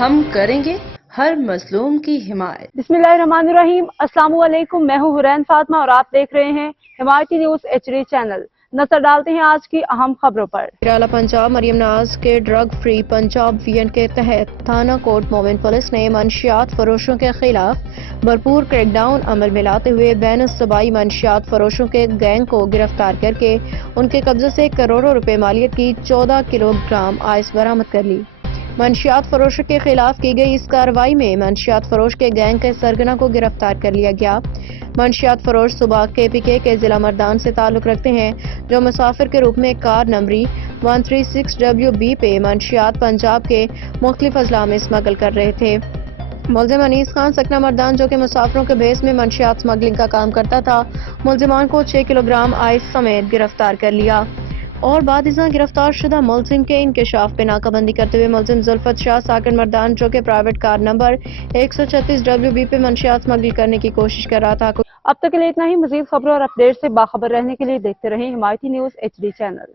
ہم کریں گے ہر مظلوم کی حمایت۔ بسم اللہ الرحمن الرحیم۔ السلام علیکم، میں ہوں حرین فاطمہ اور آپ دیکھ رہے ہیں حمایتی نیوز HD چینل۔ نظر ڈالتے ہیں آج کی اہم خبروں پر۔ کیرالہ پنجاب مریم ناز کے ڈرگ فری پنجاب ویژن کے تحت تھانہ کوٹ مومن پولیس نے منشیات فروشوں کے خلاف بھرپور کریک ڈاؤن عمل میں لاتے ہوئے بین الصوبائی منشیات فروشوں کے گینگ کو گرفتار کر کے ان کے قبضے سے کروڑوں روپے مالیت کی 14 کلو گرام آئس برآمد کر لی۔ منشیات فروشوں کے خلاف کی گئی اس کارروائی میں منشیات فروش کے گینگ کے سرگنا کو گرفتار کر لیا گیا۔ منشیات فروش صوبہ KPK کے ضلع مردان سے تعلق رکھتے ہیں، جو مسافر کے روپ میں کار نمبری 136WB پہ منشیات پنجاب کے مختلف اضلاع میں اسمگل کر رہے تھے۔ ملزم انیس خان سکنہ مردان، جو کہ مسافروں کے بھیس میں منشیات اسمگلنگ کا کام کرتا تھا، ملزمان کو 6 کلو گرام آئس سمیت گرفتار کر لیا اور بعد ازاں گرفتار شدہ ملزم کے انکشاف پہ ناکہ بندی کرتے ہوئے ملزم زلفت شاہ ساکن مردان، جو کہ پرائیویٹ کار نمبر 136WB پہ منشیات اسمگل کرنے کی کوشش کر رہا تھا۔ اب تک کے لیے اتنا ہی۔ مزید خبروں اور اپڈیٹ سے باخبر رہنے کے لیے دیکھتے رہیں حمایتی نیوز HD چینل۔